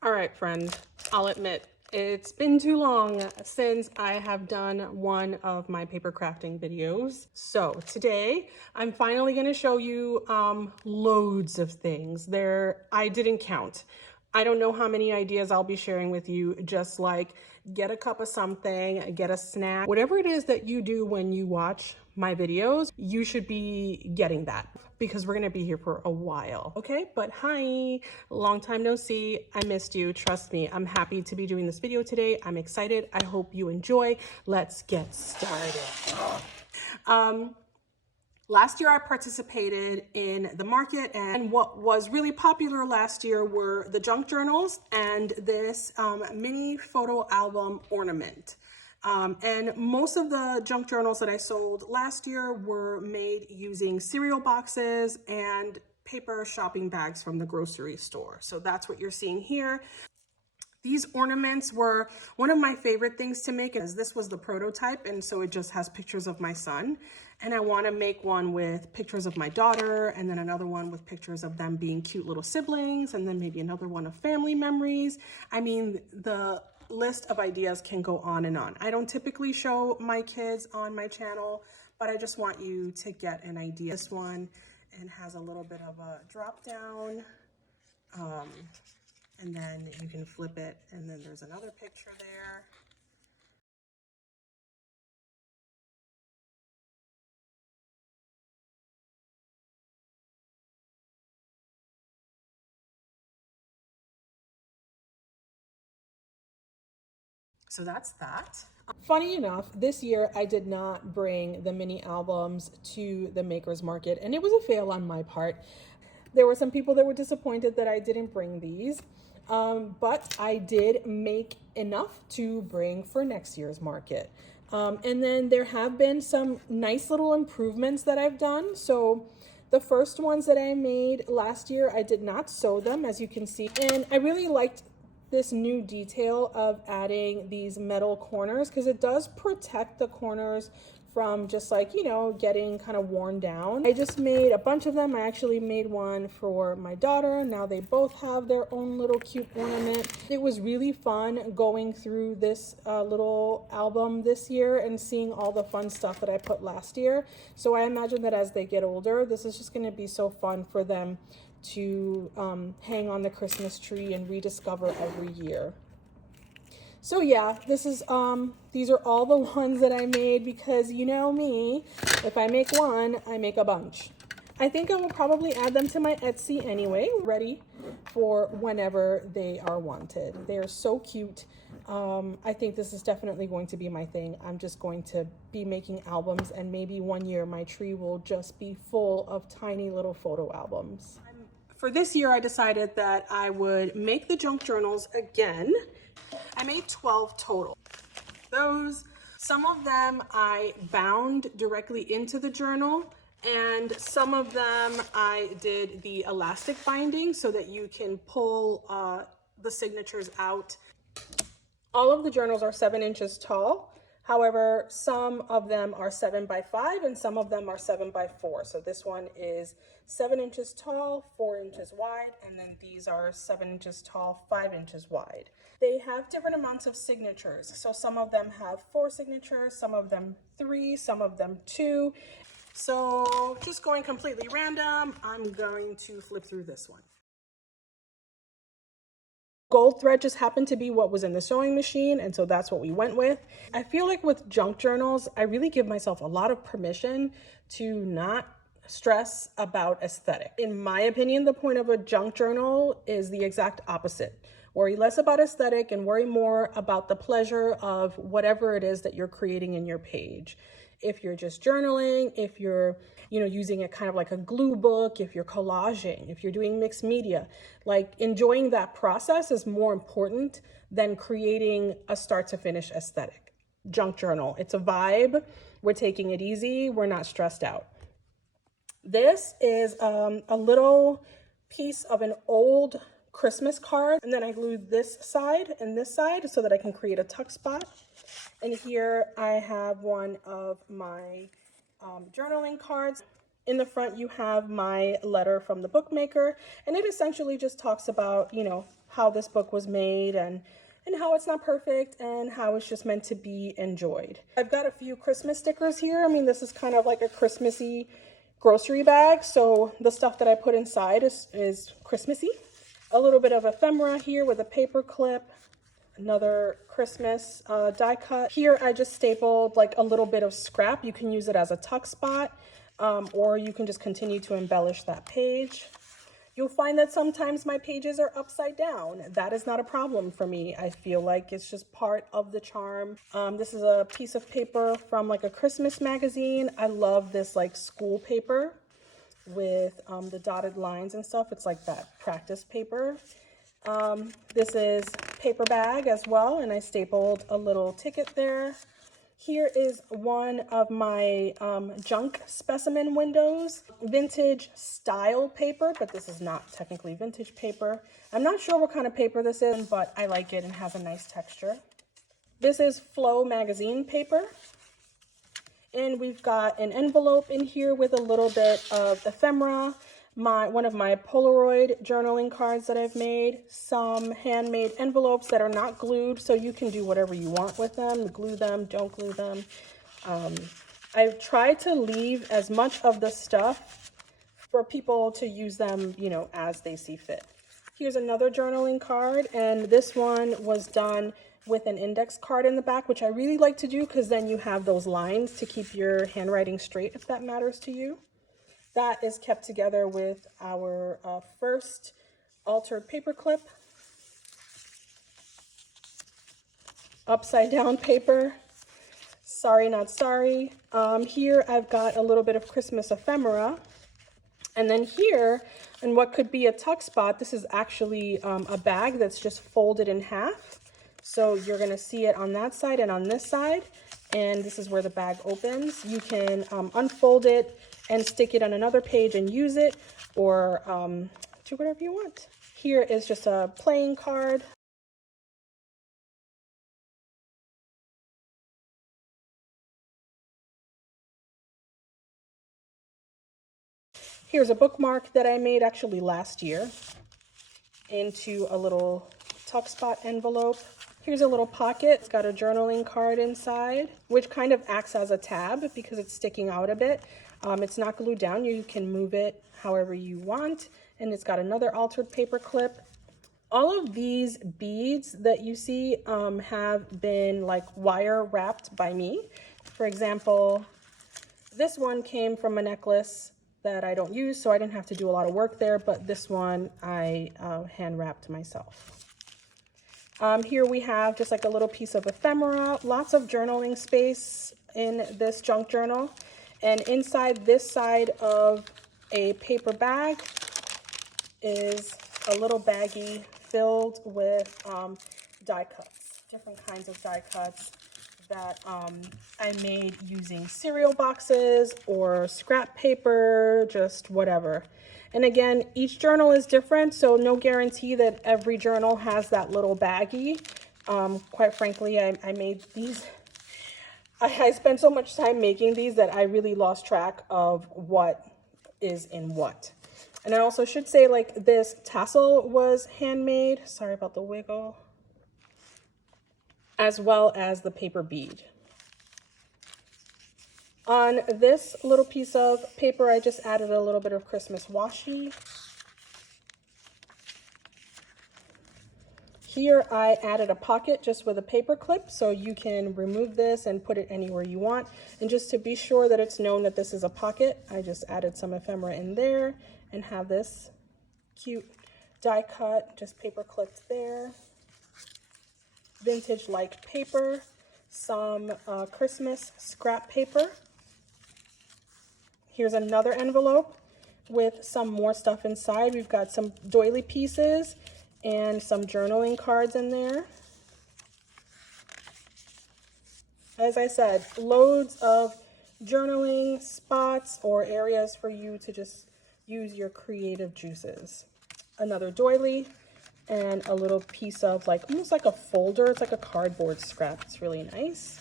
All right, friend, I'll admit it's been too long since I have done one of my paper crafting videos. So today I'm finally going to show you loads of things. I didn't count. I don't know how many ideas I'll be sharing with you, just like get a cup of something, get a snack, whatever it is that you do when you watch my videos, you should be getting that because we're gonna be here for a while, okay? But hi, long time no see. I missed you, trust me. I'm happy to be doing this video today. I'm excited. I hope you enjoy. Let's get started. Last year I participated in the market, and what was really popular last year were the junk journals and this mini photo album ornament. And most of the junk journals that I sold last year were made using cereal boxes and paper shopping bags from the grocery store. So that's what you're seeing here. These ornaments were one of my favorite things to make, as this was the prototype, and so it just has pictures of my son. And I want to make one with pictures of my daughter, and then another one with pictures of them being cute little siblings, and then maybe another one of family memories. I mean, the list of ideas can go on and on. I don't typically show my kids on my channel, but I just want you to get an idea. This one, and has a little bit of a drop down. And then you can flip it, and then there's another picture there. So that's that. Funny enough, this year I did not bring the mini albums to the Makers Market, and it was a fail on my part. There were some people that were disappointed that I didn't bring these, but I did make enough to bring for next year's market. And then there have been some nice little improvements that I've done. So the first ones that I made last year, I did not sew them, as you can see. And I really liked this new detail of adding these metal corners because it does protect the corners from just like, you know, getting kind of worn down. I just made a bunch of them. I actually made one for my daughter. Now they both have their own little cute ornament. It was really fun going through this little album this year and seeing all the fun stuff that I put last year. So I imagine that as they get older, this is just going to be so fun for them to hang on the Christmas tree and rediscover every year. So yeah, this is these are all the ones that I made because you know me, if I make one, I make a bunch. I think I will probably add them to my Etsy anyway, ready for whenever they are wanted. They are so cute. I think this is definitely going to be my thing. I'm just going to be making albums, and maybe one year my tree will just be full of tiny little photo albums. For this year, I decided that I would make the junk journals again. I made 12 total. Some of them I bound directly into the journal, and some of them I did the elastic binding so that you can pull the signatures out. All of the journals are 7 inches tall. However, some of them are 7 by 5 and some of them are 7 by 4. So this one is 7 inches tall, 4 inches wide, and then these are 7 inches tall, 5 inches wide. They have different amounts of signatures. So some of them have 4 signatures, some of them 3, some of them 2. So just going completely random, I'm going to flip through this one. Gold thread just happened to be what was in the sewing machine, and so that's what we went with. I feel like with junk journals, I really give myself a lot of permission to not stress about aesthetic. In my opinion, the point of a junk journal is the exact opposite. Worry less about aesthetic and worry more about the pleasure of whatever it is that you're creating in your page. If you're just journaling, if you're, you know, using it kind of like a glue book, if you're collaging, if you're doing mixed media, like enjoying that process is more important than creating a start to finish aesthetic. Junk journal, it's a vibe. We're taking it easy. We're not stressed out. This is a little piece of an old Christmas card, and then I glued this side and this side so that I can create a tuck spot. And here I have one of my journaling cards. In the front, you have my letter from the bookmaker, and it essentially just talks about, you know, how this book was made and how it's not perfect and how it's just meant to be enjoyed. I've got a few Christmas stickers here. I mean, this is kind of like a Christmassy grocery bag, so the stuff that I put inside is Christmassy. A little bit of ephemera here with a paper clip. Another Christmas die cut. Here I just stapled like a little bit of scrap. You can use it as a tuck spot, or you can just continue to embellish that page. You'll find that sometimes my pages are upside down. That is not a problem for me. I feel like it's just part of the charm. This is a piece of paper from like a Christmas magazine. I love this like school paper with the dotted lines and stuff. It's like that practice paper. This is paper bag as well, and I stapled a little ticket there. Here is one of my junk specimen windows. Vintage style paper, but this is not technically vintage paper. I'm not sure what kind of paper this is, but I like it and has a nice texture. This is Flow magazine paper. And we've got an envelope in here with a little bit of ephemera, one of my Polaroid journaling cards that I've made, some handmade envelopes that are not glued, so you can do whatever you want with them, glue them, don't glue them. I've tried to leave as much of the stuff for people to use them, you know, as they see fit. Here's another journaling card, and this one was done with an index card in the back, which I really like to do because then you have those lines to keep your handwriting straight if that matters to you. That is kept together with our first altered paper clip, upside down paper, sorry not sorry. Here I've got a little bit of Christmas ephemera, and then here, in what could be a tuck spot, this is actually a bag that's just folded in half. So you're gonna see it on that side and on this side, and this is where the bag opens. You can unfold it and stick it on another page and use it, or do whatever you want. Here is just a playing card. Here's a bookmark that I made actually last year into a little tuck spot envelope. Here's a little pocket. It's got a journaling card inside, which kind of acts as a tab because it's sticking out a bit. It's not glued down. You can move it however you want. And it's got another altered paper clip. All of these beads that you see have been like wire wrapped by me. For example, this one came from a necklace that I don't use, so I didn't have to do a lot of work there, but this one I hand wrapped myself. Here we have just like a little piece of ephemera, lots of journaling space in this junk journal. And inside this side of a paper bag is a little baggie filled with die cuts, different kinds of die cuts that I made using cereal boxes or scrap paper, just whatever. And again, each journal is different, so no guarantee that every journal has that little baggie. Quite frankly, I made these. I spent so much time making these that I really lost track of what is in what. And I also should say, like, this tassel was handmade. Sorry about the wiggle. As well as the paper bead. On this little piece of paper, I just added a little bit of Christmas washi. Here I added a pocket just with a paper clip, so you can remove this and put it anywhere you want. And just to be sure that it's known that this is a pocket, I just added some ephemera in there and have this cute die cut, just paper clipped there. Vintage-like paper, some Christmas scrap paper. Here's another envelope with some more stuff inside. We've got some doily pieces and some journaling cards in there. As I said, loads of journaling spots or areas for you to just use your creative juices. Another doily and a little piece of like, almost like a folder. It's like a cardboard scrap. It's really nice.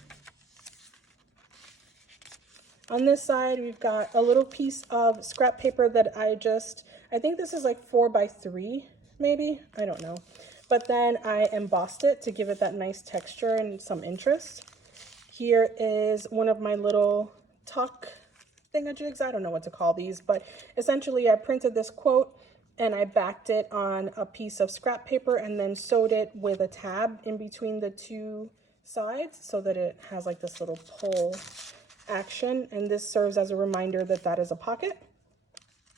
On this side, we've got a little piece of scrap paper that I think this is like 4x3, maybe, I don't know. But then I embossed it to give it that nice texture and some interest. Here is one of my little tuck thingajigs. I don't know what to call these, but essentially I printed this quote and I backed it on a piece of scrap paper and then sewed it with a tab in between the two sides so that it has like this little pull action, and this serves as a reminder that that is a pocket.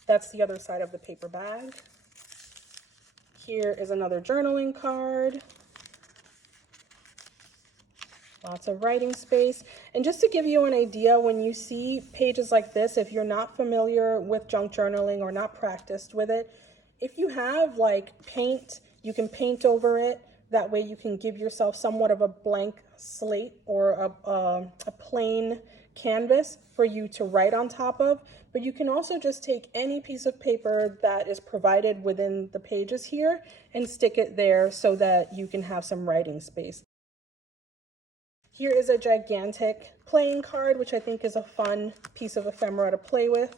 That's the other side of the paper bag. Here is another journaling card. Lots of writing space. And just to give you an idea, when you see pages like this, if you're not familiar with junk journaling or not practiced with it, if you have like paint, you can paint over it. That way you can give yourself somewhat of a blank slate or a plain canvas for you to write on top of. But you can also just take any piece of paper that is provided within the pages here and stick it there so that you can have some writing space. Here is a gigantic playing card, which I think is a fun piece of ephemera to play with.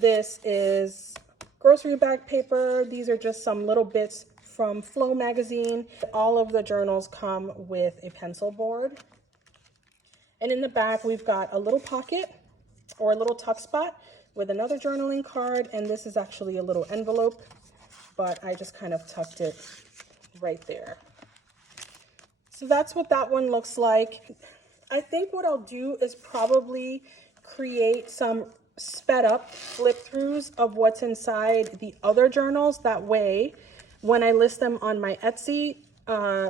This is grocery bag paper. These are just some little bits from Flow magazine. All of the journals come with a pencil board. And in the back, we've got a little pocket or a little tuck spot with another journaling card. And this is actually a little envelope, but I just kind of tucked it right there. So that's what that one looks like. I think what I'll do is probably create some sped up flip throughs of what's inside the other journals. That way, when I list them on my Etsy,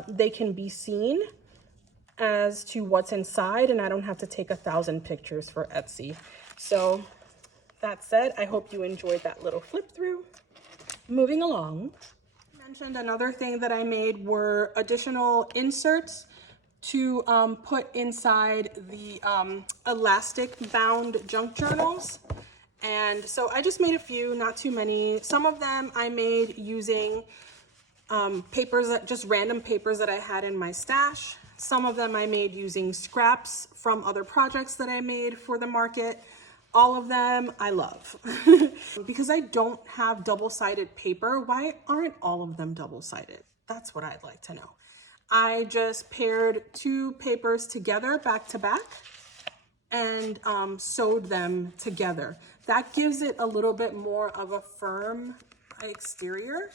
they can be seen as to what's inside and I don't have to take 1,000 pictures for Etsy. So that said, I hope you enjoyed that little flip through. Moving along. Mentioned another thing that I made were additional inserts to put inside the elastic bound junk journals. And so I just made a few, not too many. Some of them I made using papers, just random papers that I had in my stash. Some of them I made using scraps from other projects that I made for the market. All of them I love. Because I don't have double-sided paper, why aren't all of them double-sided? That's what I'd like to know. I just paired two papers together back to back and sewed them together. That gives it a little bit more of a firm exterior.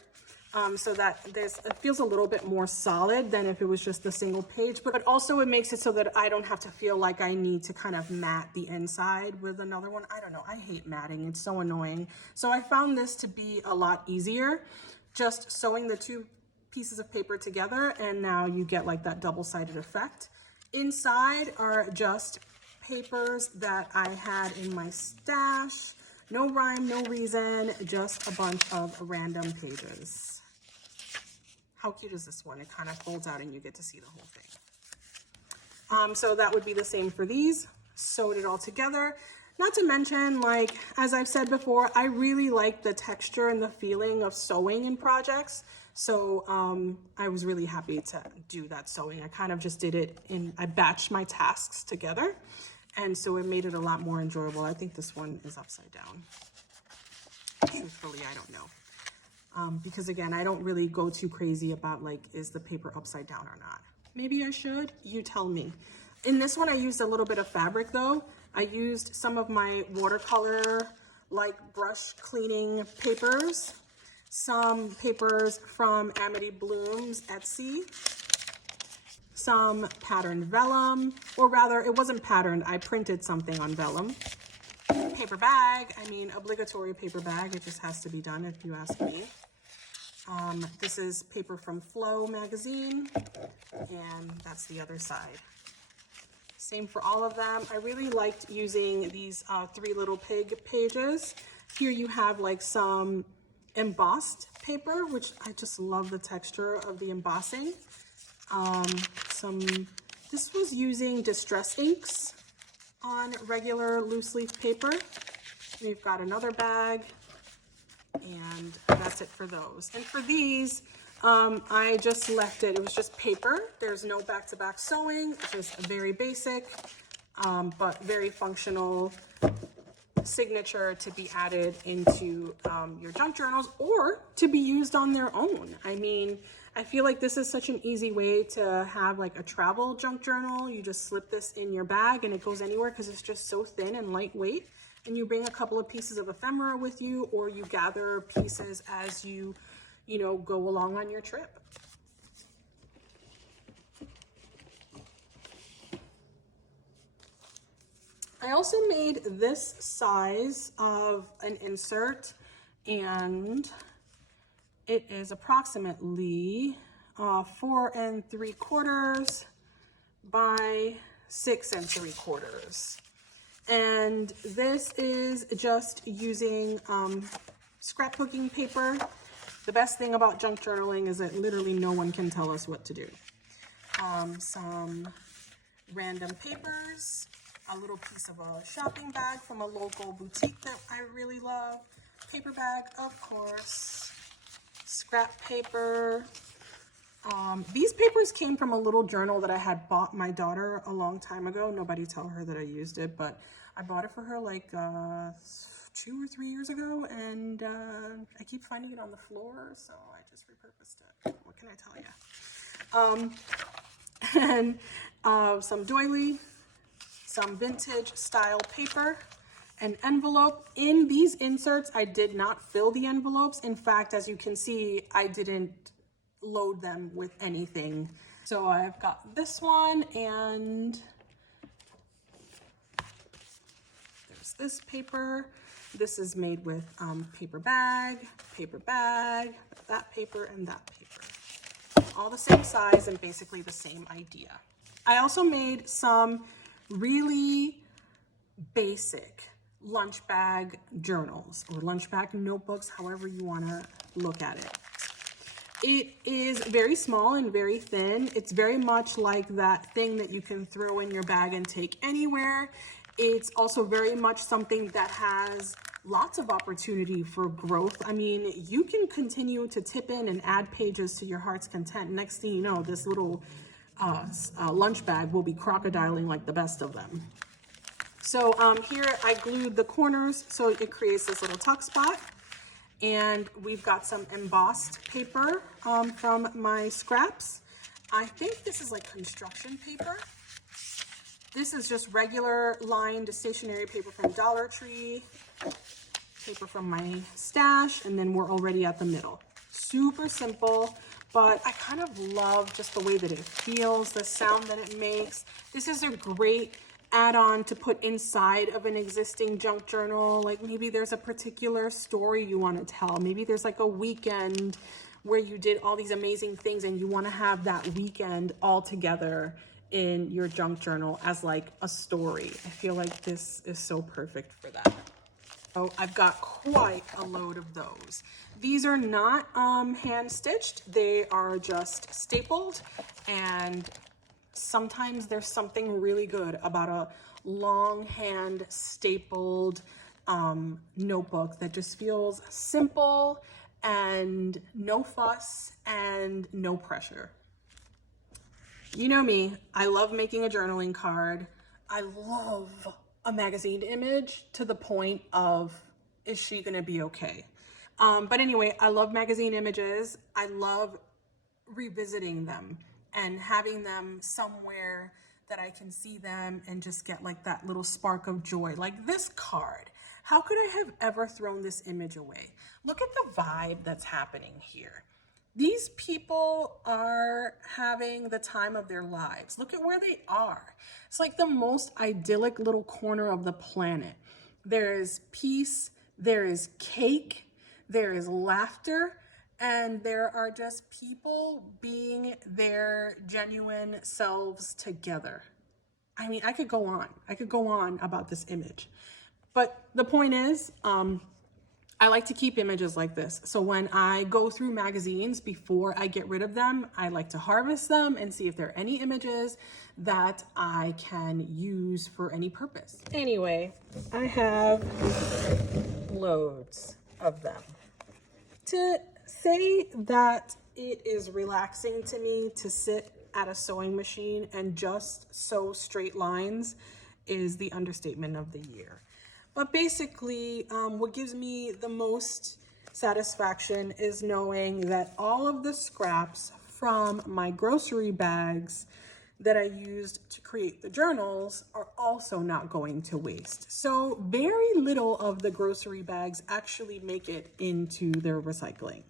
So that it feels a little bit more solid than if it was just a single page, but also it makes it so that I don't have to feel like I need to kind of mat the inside with another one. I don't know, I hate matting, it's so annoying. So I found this to be a lot easier, just sewing the two pieces of paper together, and now you get like that double-sided effect. Inside are just papers that I had in my stash. No rhyme, no reason, just a bunch of random pages. How cute is this one? It kind of folds out and you get to see the whole thing. So that would be the same for these. Sewed it all together. Not to mention, like, as I've said before, I really like the texture and the feeling of sewing in projects. So I was really happy to do that sewing. I kind of just did it I batched my tasks together. And so it made it a lot more enjoyable. I think this one is upside down. Truthfully, I don't know. Because again, I don't really go too crazy about like, is the paper upside down or not? Maybe I should, you tell me. In this one, I used a little bit of fabric though. I used some of my watercolor, like brush cleaning papers, some papers from Amity Bloom's Etsy, some patterned vellum, or rather it wasn't patterned, I printed something on vellum. Paper bag, I mean obligatory paper bag, it just has to be done if you ask me. This is paper from Flow magazine, and that's the other side. Same for all of them. I really liked using these Three Little Pig pages. Here you have like some embossed paper, which I just love the texture of the embossing. This was using distress inks on regular loose leaf paper. We've got another bag, and that's it for those. And for these, I just left it was just paper. There's no back-to-back sewing, just very basic. but very functional signature to be added into your junk journals or to be used on their own. I mean, I feel like this is such an easy way to have like a travel junk journal. You just slip this in your bag and it goes anywhere because it's just so thin and lightweight. And you bring a couple of pieces of ephemera with you, or you gather pieces as you know, go along on your trip. I also made this size of an insert, and it is approximately 4 3/4 by 6 3/4. And this is just using scrapbooking paper. The best thing about junk journaling is that literally no one can tell us what to do. Some random papers, a little piece of a shopping bag from a local boutique that I really love, paper bag, of course, scrap paper. These papers came from a little journal that I had bought my daughter a long time ago. Nobody tell her that I used it, but I bought it for her like 2 or 3 years ago, and I keep finding it on the floor, so I just repurposed it. What can I tell you? And some doily, some vintage style paper, an envelope. In these inserts, I did not fill the envelopes. In fact, as you can see, I didn't load them with anything. So I've got this one, and there's this paper. This is made with paper bag, that paper, and that paper. All the same size and basically the same idea. I also made some really basic lunch bag journals or lunch bag notebooks, however you want to look at it. It is very small and very thin. It's very much like that thing that you can throw in your bag and take anywhere. It's also very much something that has lots of opportunity for growth. I mean, you can continue to tip in and add pages to your heart's content. Next thing you know, this little lunch bag will be crocodiling like the best of them. So here I glued the corners so it creates this little tuck spot. And we've got some embossed paper from my scraps. I think this is like construction paper. This is just regular lined stationery paper from Dollar Tree, paper from my stash, and then we're already at the middle. Super simple, but I kind of love just the way that it feels, the sound that it makes. This is a great add-on to put inside of an existing junk journal. Like maybe there's a particular story you want to tell. Maybe there's like a weekend where you did all these amazing things and you want to have that weekend all together in your junk journal as like a story. I feel like this is so perfect for that. So I've got quite a load of those. These are not hand stitched. They are just stapled, and sometimes there's something really good about a longhand stapled notebook that just feels simple and no fuss and no pressure. You know me, I love making a journaling card. I love a magazine image to the point of, is she gonna be okay? But anyway, I love magazine images. I love revisiting them and having them somewhere that I can see them and just get like that little spark of joy. Like this card, how could I have ever thrown this image away? Look at the vibe that's happening here. These people are having the time of their lives. Look at where they are. It's like the most idyllic little corner of the planet. There is peace, there is cake, there is laughter, and there are just people being their genuine selves together. I mean, I could go on about this image. But the point is, I like to keep images like this. So when I go through magazines before I get rid of them, I like to harvest them and see if there are any images that I can use for any purpose. Anyway, I have loads of them. To say that it is relaxing to me to sit at a sewing machine and just sew straight lines is the understatement of the year. But basically, what gives me the most satisfaction is knowing that all of the scraps from my grocery bags that I used to create the journals are also not going to waste. So very little of the grocery bags actually make it into their recycling.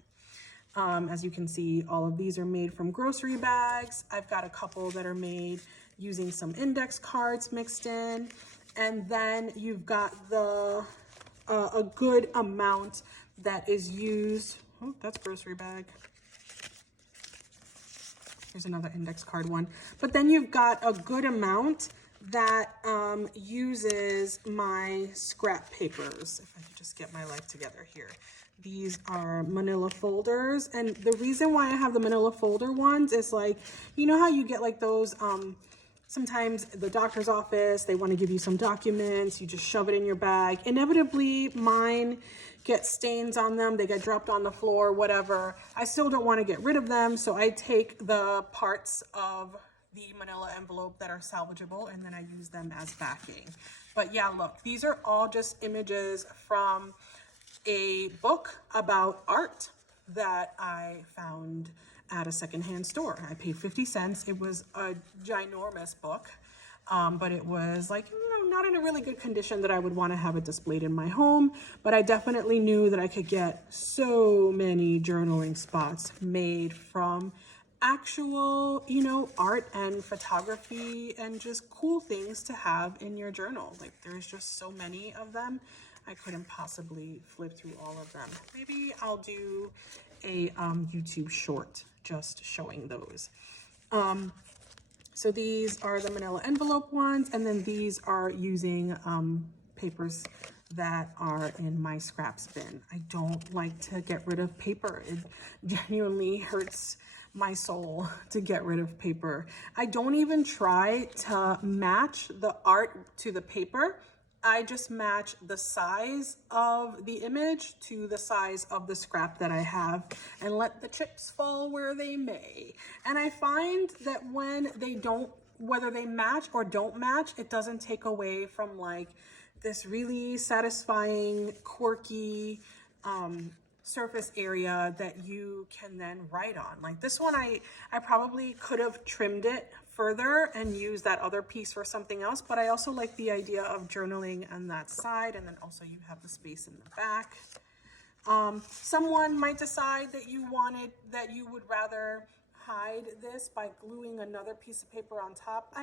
As you can see, all of these are made from grocery bags. I've got a couple that are made using some index cards mixed in. And then you've got a good amount that is used. Oh, that's grocery bag. Here's another index card one. But then you've got a good amount that uses my scrap papers. If I could just get my life together here. These are manila folders. And the reason why I have the manila folder ones is like, you know how you get like those, sometimes the doctor's office, they want to give you some documents, you just shove it in your bag. Inevitably, mine get stains on them, they get dropped on the floor, whatever. I still don't want to get rid of them, so I take the parts of the manila envelope that are salvageable and then I use them as backing. But yeah, look, these are all just images from a book about art that I found at a secondhand store. I paid 50 cents. It was a ginormous book, but it was like, you know, not in a really good condition that I would want to have it displayed in my home, but I definitely knew that I could get so many journaling spots made from actual, you know, art and photography and just cool things to have in your journal. Like there's just so many of them. I couldn't possibly flip through all of them. Maybe I'll do a YouTube short just showing those. So these are the manila envelope ones, and then these are using papers that are in my scraps bin. I don't like to get rid of paper. It genuinely hurts my soul to get rid of paper. I don't even try to match the art to the paper. I just match the size of the image to the size of the scrap that I have and let the chips fall where they may. And I find that when they don't, whether they match or don't match, it doesn't take away from like this really satisfying, quirky surface area that you can then write on. Like this one, I probably could have trimmed it further and use that other piece for something else, but I also like the idea of journaling on that side, and then also you have the space in the back. Someone might decide that you would rather hide this by gluing another piece of paper on top.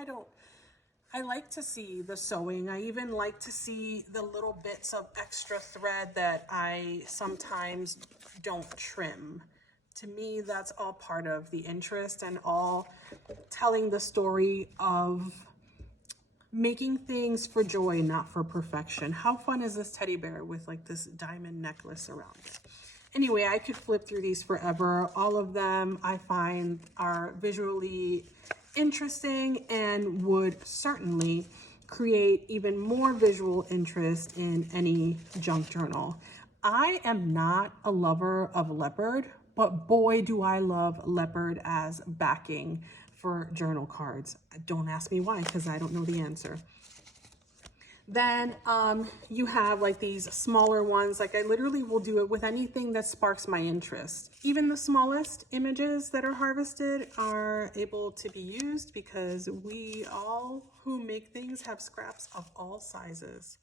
I like to see the sewing. I even like to see the little bits of extra thread that I sometimes don't trim. To me, that's all part of the interest and all telling the story of making things for joy, not for perfection. How fun is this teddy bear with like this diamond necklace around it? Anyway, I could flip through these forever. All of them I find are visually interesting and would certainly create even more visual interest in any junk journal. I am not a lover of leopard, but boy, do I love leopard as backing for journal cards. Don't ask me why, because I don't know the answer. Then you have like these smaller ones. Like I literally will do it with anything that sparks my interest. Even the smallest images that are harvested are able to be used because we all who make things have scraps of all sizes.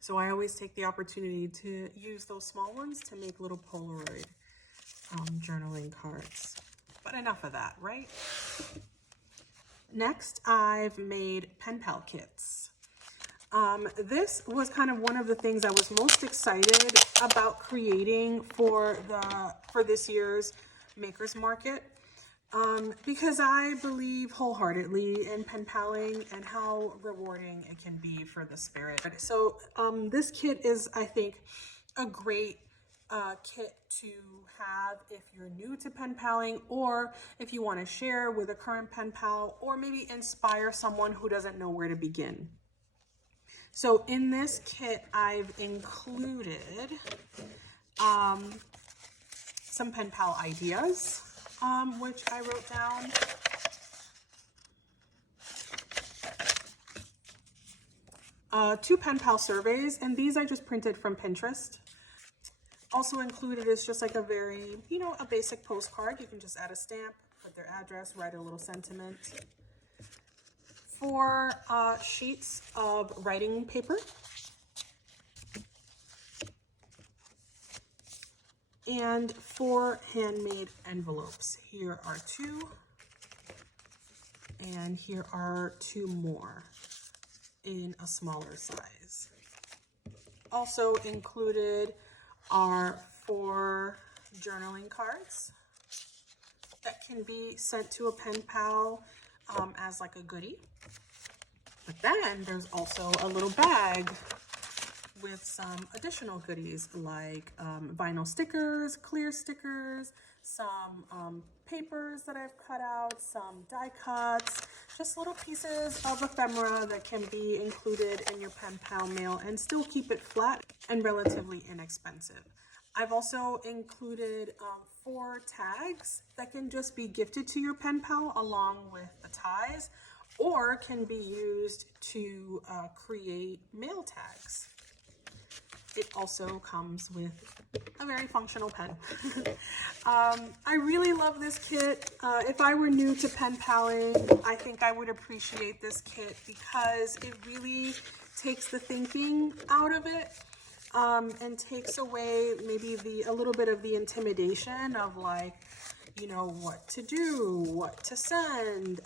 So I always take the opportunity to use those small ones to make little Polaroid journaling cards. But enough of that, right? Next, I've made pen pal kits. This was kind of one of the things I was most excited about creating for this year's Makers Market, because I believe wholeheartedly in pen paling and how rewarding it can be for the spirit. So this kit is, I think, a great kit to have if you're new to pen paling, or if you want to share with a current pen pal, or maybe inspire someone who doesn't know where to begin. So in this kit, I've included some pen pal ideas, which I wrote down. 2 pen pal surveys, and these I just printed from Pinterest. Also included is just like a very, a basic postcard. You can just add a stamp, put their address, write a little sentiment. 4 sheets of writing paper. And 4 handmade envelopes. Here are 2. And here are 2 more in a smaller size. Also included are 4 journaling cards that can be sent to a pen pal as like a goodie. But then there's also a little bag with some additional goodies like vinyl stickers, clear stickers, some papers that I've cut out, some die cuts, just little pieces of ephemera that can be included in your pen pal mail and still keep it flat and relatively inexpensive. I've also included 4 tags that can just be gifted to your pen pal along with the ties, or can be used to create mail tags. It also comes with a very functional pen. I really love this kit. If I were new to pen paling, I think I would appreciate this kit because it really takes the thinking out of it and takes away maybe a little bit of the intimidation of like, what to do, what to send,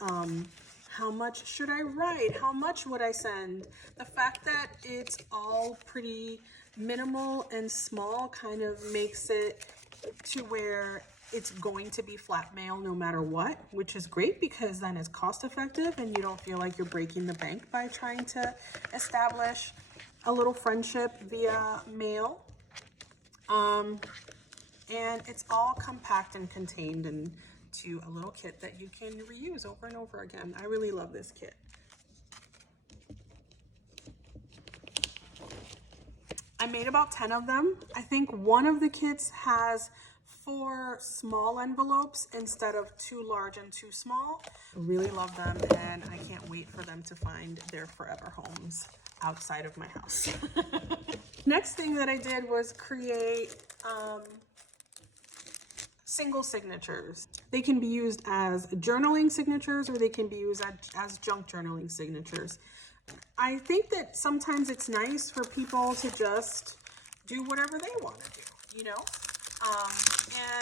how much should I write, how much would I send. The fact that it's all pretty minimal and small kind of makes it to where it's going to be flat mail no matter what, which is great because then it's cost effective and you don't feel like you're breaking the bank by trying to establish a little friendship via mail. And it's all compact and contained into a little kit that you can reuse over and over again. I really love this kit. I made about 10 of them. I think one of the kits has 4 small envelopes instead of 2 large and 2 small. I really love them and I can't wait for them to find their forever homes outside of my house. Next thing that I did was create single signatures. They can be used as journaling signatures or they can be used as junk journaling signatures. I think that sometimes it's nice for people to just do whatever they want to do,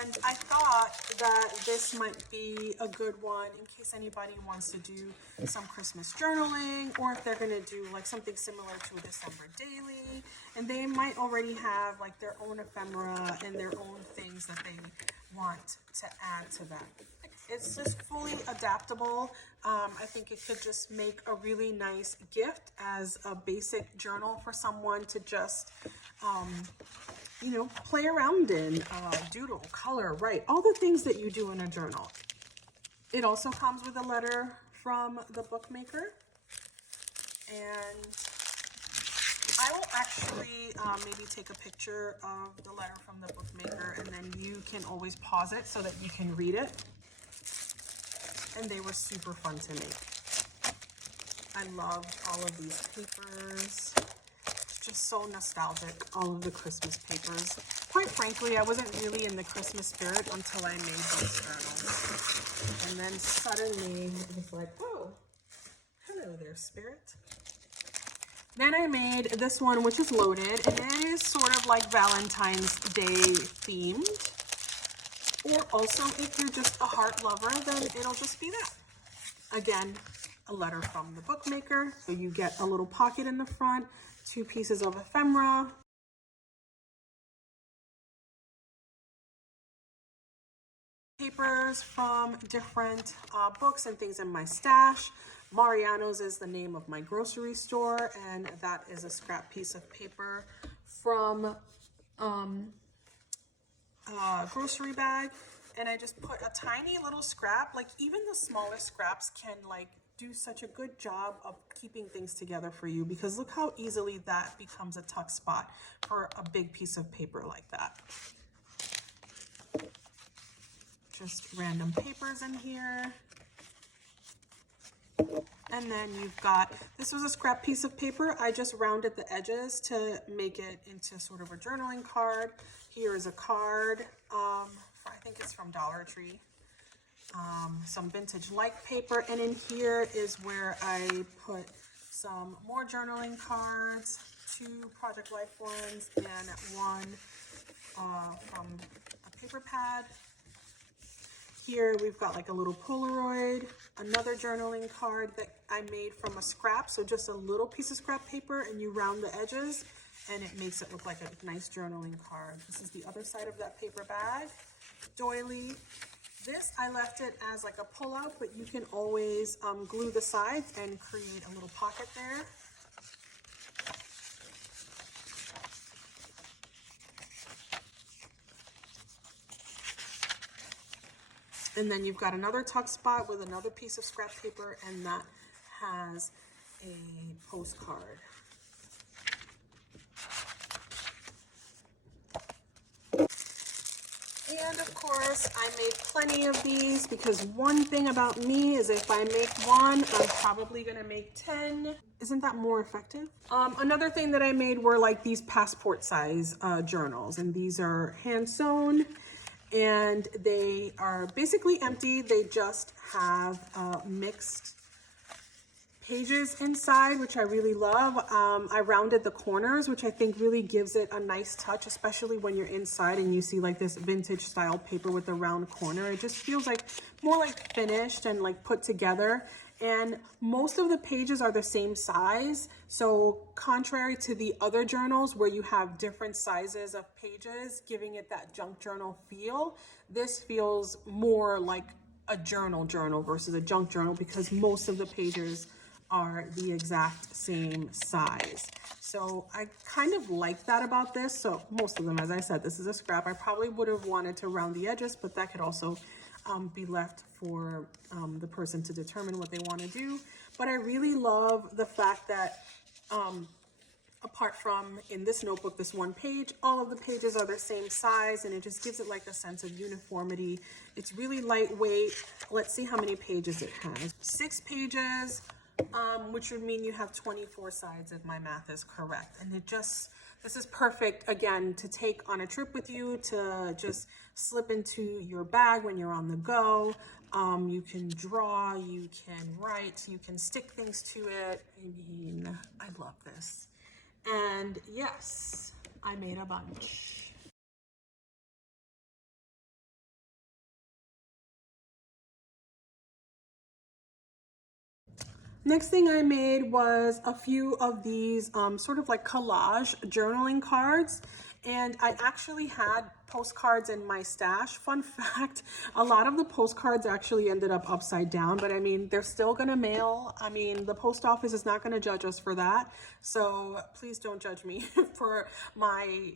and I thought that this might be a good one in case anybody wants to do some Christmas journaling, or if they're going to do like something similar to a December daily, and they might already have like their own ephemera and their own things that they want to add to that. It's just fully adaptable. I think it could just make a really nice gift as a basic journal for someone to just, play around in, doodle, color, write, all the things that you do in a journal. It also comes with a letter from the bookmaker. And I will actually maybe take a picture of the letter from the bookmaker, and then you can always pause it so that you can read it. And they were super fun to make. I loved all of these papers. It's just so nostalgic, all of the Christmas papers. Quite frankly, I wasn't really in the Christmas spirit until I made these journals. And then suddenly it was like, oh, hello there, spirit. Then I made this one, which is loaded, and it is sort of like Valentine's Day themed. Or also, if you're just a heart lover, then it'll just be that. Again, a letter from the bookmaker. So you get a little pocket in the front, 2 pieces of ephemera, papers from different books and things in my stash. Mariano's is the name of my grocery store, and that is a scrap piece of paper from grocery bag. And I just put a tiny little scrap, like even the smallest scraps can like do such a good job of keeping things together for you, because look how easily that becomes a tuck spot for a big piece of paper like that. Just random papers in here. And then you've got, this was a scrap piece of paper. I just rounded the edges to make it into sort of a journaling card. Here is a card, I think it's from Dollar Tree. Some vintage like paper, and in here is where I put some more journaling cards, 2 Project Life ones and one from a paper pad. Here we've got like a little Polaroid, another journaling card that I made from a scrap, so just a little piece of scrap paper, and you round the edges and it makes it look like a nice journaling card. This is the other side of that paper bag. Doily. This, I left it as like a pull-out, but you can always glue the sides and create a little pocket there. And then you've got another tuck spot with another piece of scrap paper, and that has a postcard. And of course, I made plenty of these because one thing about me is if I make one, I'm probably gonna make 10. Isn't that more effective? Another thing that I made were like these passport size journals, and these are hand sewn and they are basically empty. They just have mixed pages inside, which I really love. I rounded the corners, which I think really gives it a nice touch, especially when you're inside and you see like this vintage style paper with a round corner. It just feels like more like finished and like put together. And most of the pages are the same size. So contrary to the other journals where you have different sizes of pages, giving it that junk journal feel, this feels more like a journal versus a junk journal because most of the pages are the exact same size. So I kind of like that about this. So most of them, as I said, this is a scrap. I probably would have wanted to round the edges, but that could also be left for the person to determine what they want to do. But I really love the fact that apart from in this notebook, this one page, all of the pages are the same size, and it just gives it like a sense of uniformity. It's really lightweight. Let's see how many pages it has. 6 pages, which would mean you have 24 sides if my math is correct. And it just, this is perfect, again, to take on a trip with you, to just slip into your bag when you're on the go. You can draw, you can write, you can stick things to it. I mean, I love this. And yes, I made a bunch. Next thing I made was a few of these sort of like collage journaling cards. And I actually had postcards in my stash. Fun fact, a lot of the postcards actually ended up upside down, but I mean, they're still gonna mail. I mean, the post office is not gonna judge us for that. So please don't judge me for my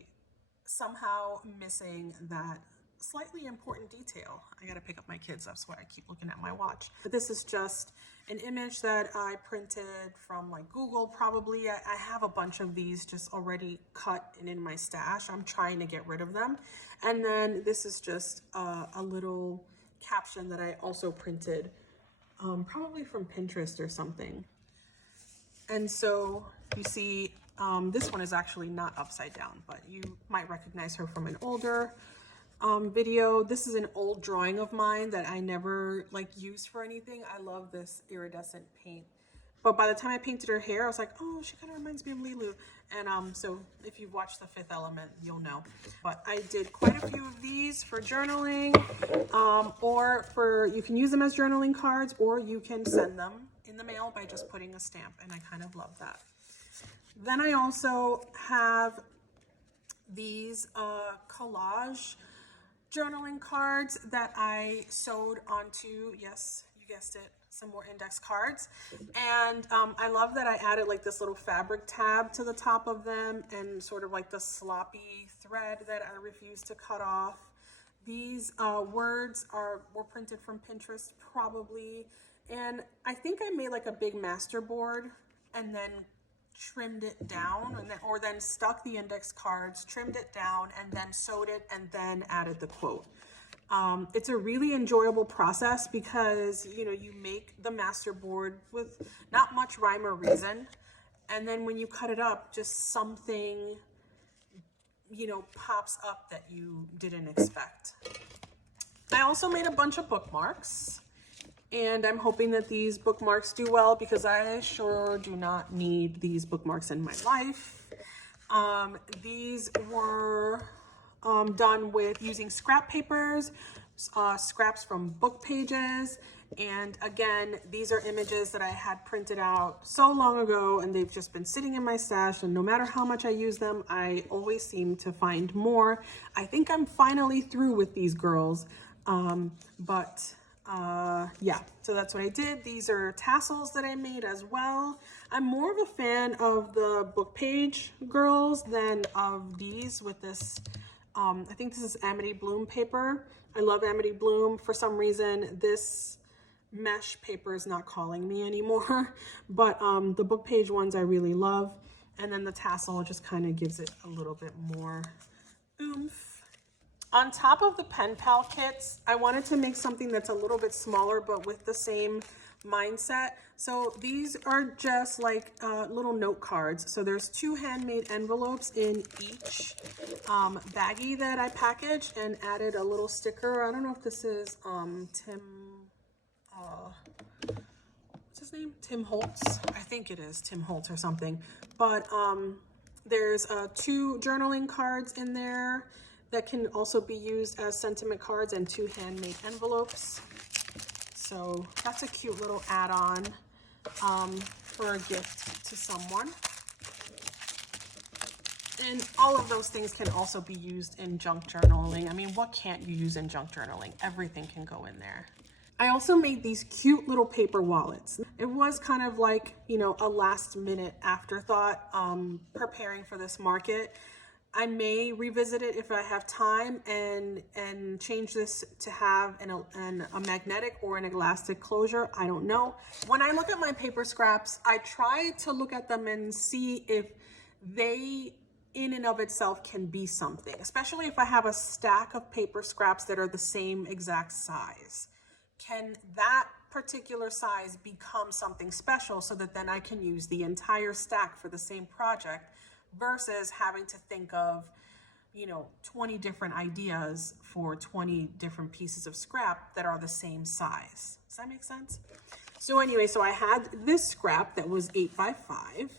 somehow missing that slightly important detail. I gotta pick up my kids, that's why I keep looking at my watch. But this is just an image that I printed from like Google probably. I have a bunch of these just already cut and in my stash. I'm trying to get rid of them. And then this is just a little caption that I also printed, probably from Pinterest or something. And so you see, this one is actually not upside down, but you might recognize her from an older video. This is an old drawing of mine that I never like used for anything. I love this iridescent paint. But by the time I painted her hair, I was like, oh, she kind of reminds me of Lilu. And so if you've watched The Fifth Element, you'll know. But I did quite a few of these for journaling, or for, you can use them as journaling cards, or you can send them in the mail by just putting a stamp. And I kind of love that. Then I also have these collage journaling cards that I sewed onto, yes, you guessed it, some more index cards. And I love that I added like this little fabric tab to the top of them and sort of like the sloppy thread that I refuse to cut off. These words were printed from Pinterest probably. And I think I made like a big master board and then trimmed it down, and then stuck the index cards, trimmed it down, and then sewed it, and then added the quote. It's a really enjoyable process because, you know, you make the master board with not much rhyme or reason. And then when you cut it up, just something, you know, pops up that you didn't expect. I also made a bunch of bookmarks, and I'm hoping that these bookmarks do well because I sure do not need these bookmarks in my life. These were done with using scrap papers, scraps from book pages. And again, these are images that I had printed out so long ago, and they've just been sitting in my stash. And no matter how much I use them, I always seem to find more. I think I'm finally through with these girls. Yeah, so that's what I did. These are tassels that I made as well. I'm more of a fan of the book page girls than of these with this. I think this is Amity Bloom paper. I love Amity Bloom. For some reason, this mesh paper is not calling me anymore, but the book page ones I really love. And then the tassel just kind of gives it a little bit more oomph. On top of the pen pal kits, I wanted to make something that's a little bit smaller, but with the same mindset. So these are just like little note cards. So there's 2 handmade envelopes in each baggie that I packaged and added a little sticker. I don't know if this is Tim, what's his name? Tim Holtz. I think it is Tim Holtz or something. But there's 2 journaling cards in there that can also be used as sentiment cards, and 2 handmade envelopes. So that's a cute little add-on for a gift to someone. And all of those things can also be used in junk journaling. I mean, what can't you use in junk journaling? Everything can go in there. I also made these cute little paper wallets. It was kind of like, you know, a last minute afterthought preparing for this market. I may revisit it if I have time and change this to have a magnetic or an elastic closure. I don't know. When I look at my paper scraps, I try to look at them and see if they in and of itself can be something, especially if I have a stack of paper scraps that are the same exact size. Can that particular size become something special so that then I can use the entire stack for the same project, versus having to think of, you know, 20 different ideas for 20 different pieces of scrap that are the same size. Does that make sense? So anyway, so I had this scrap that was 8x5,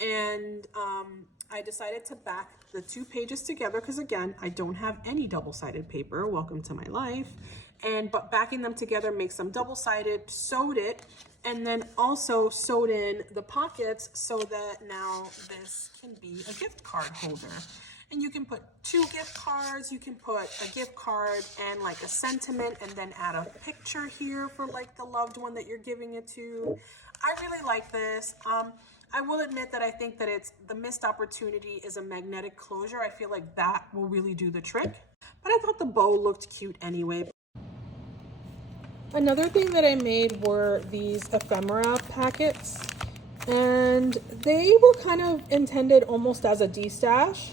and I decided to back the 2 pages together because, again, I don't have any double-sided paper. Welcome to my life. But backing them together makes them double-sided, sewed it, and then also sewed in the pockets so that now this can be a gift card holder. And you can put 2 gift cards, you can put a gift card and like a sentiment, and then add a picture here for like the loved one that you're giving it to. I really like this. I will admit that I think that the missed opportunity is a magnetic closure. I feel like that will really do the trick, but I thought the bow looked cute anyway. Another thing that I made were these ephemera packets, and they were kind of intended almost as a de-stash.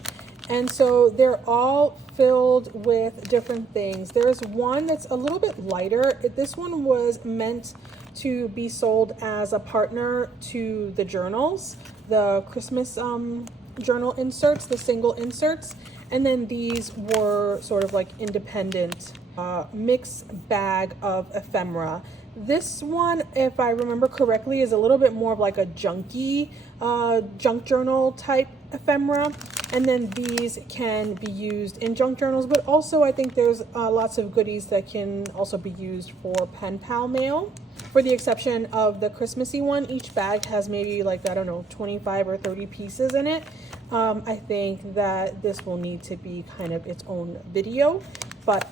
And so they're all filled with different things. There's one that's a little bit lighter. This one was meant to be sold as a partner to the journals, the Christmas journal inserts, the single inserts. And then these were sort of like independent mixed bag of ephemera. This one, if I remember correctly, is a little bit more of like a junky junk journal type ephemera. And then these can be used in junk journals, but also I think there's lots of goodies that can also be used for pen pal mail. For the exception of the Christmassy one, each bag has maybe like, I don't know, 25 or 30 pieces in it. I think that this will need to be kind of its own video, but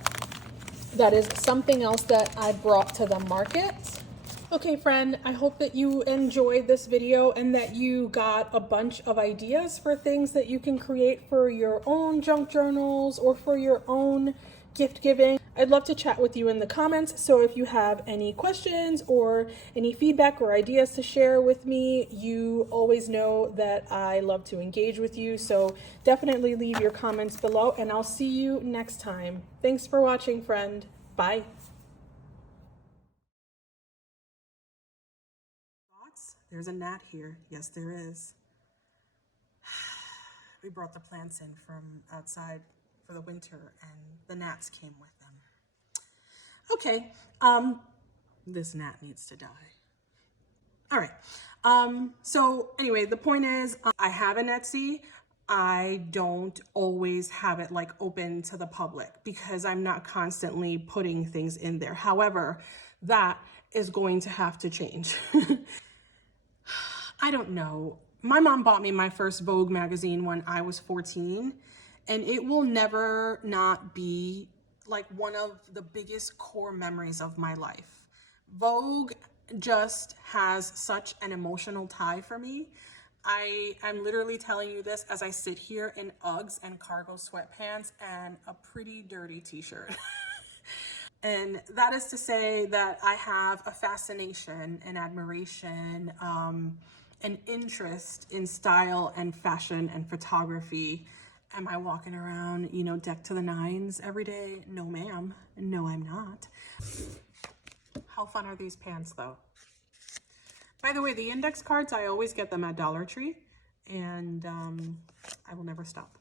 that is something else that I brought to the market. Okay, friend, I hope that you enjoyed this video and that you got a bunch of ideas for things that you can create for your own junk journals or for your own gift giving. I'd love to chat with you in the comments. So if you have any questions or any feedback or ideas to share with me, you always know that I love to engage with you. So definitely leave your comments below, and I'll see you next time. Thanks for watching, friend. Bye. There's a gnat here. Yes, there is. We brought the plants in from outside for the winter, and the gnats came with them. Okay, this gnat needs to die. All right, so anyway, the point is, I have an Etsy. I don't always have it like open to the public because I'm not constantly putting things in there. However, that is going to have to change. I don't know. My mom bought me my first Vogue magazine when I was 14, and it will never not be like one of the biggest core memories of my life. Vogue just has such an emotional tie for me. I'm literally telling you this as I sit here in Uggs and cargo sweatpants and a pretty dirty t-shirt. And that is to say that I have a fascination and admiration, an interest in style and fashion and photography. Am I walking around, you know, decked to the nines every day? No, ma'am. No, I'm not. How fun are these pants, though? By the way, the index cards, I always get them at Dollar Tree, and I will never stop.